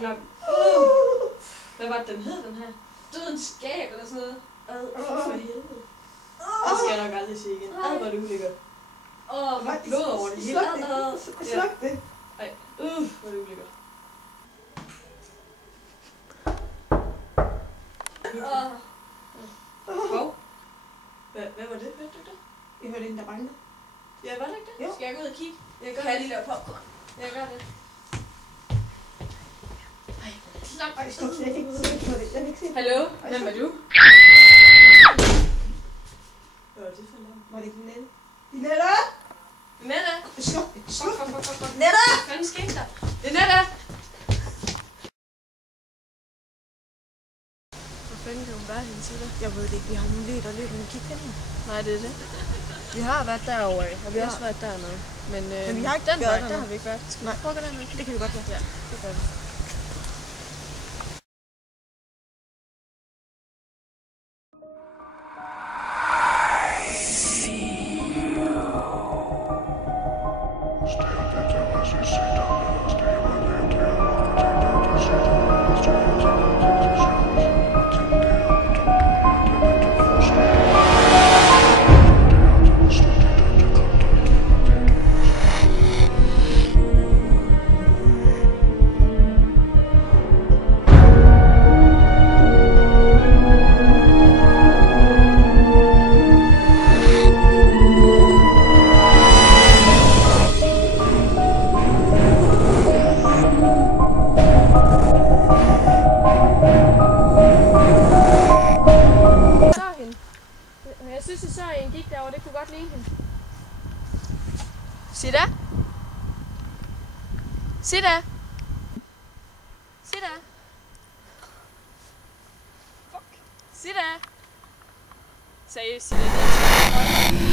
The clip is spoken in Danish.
knap. Hvad var det, den hed, den her? Dødens skab eller sådan noget. For helvede. Det skal jeg nok aldrig se igen. Hvor er det ulækkert. Blod over det hele. Sluk det. Ej, hvor er det ulækkert. Hov. Hvad var det? Hørte du det? Jeg hørte en, der bankede. Ja, var det ikke det? Jo. Skal jeg gå ud og kigge? Jeg gør Kan jeg det. lige lave popcorn? Jeg gør det. Ej, stop. Jeg kan ikke se det. Jeg kan ikke se det. Hallo? Hvem er du? Hvad var det for noget? Var det ikke Nette? Nette! Nette! Sluk det. Sluk det. Nette! Nette! Hvad fanden skete der? Det er Nette! Hvor fanden kan hun være henne til det? Jeg ved det ikke. Vi har en lidt og lidt, men kig hen. Nej, det er det. Vi har været derovre, og vi har også været dernede. Men vi har ikke den været vej, dernede. der har vi ikke været. Skal vi prøve at gå dernede? Det kan vi godt gøre. Ja, det gør vi. Jeg synes, jeg så en gik derovre, det kunne godt lide hende. Sig da. Sig da. Sig da. Fuck. Sig da. Seriøst, sig da.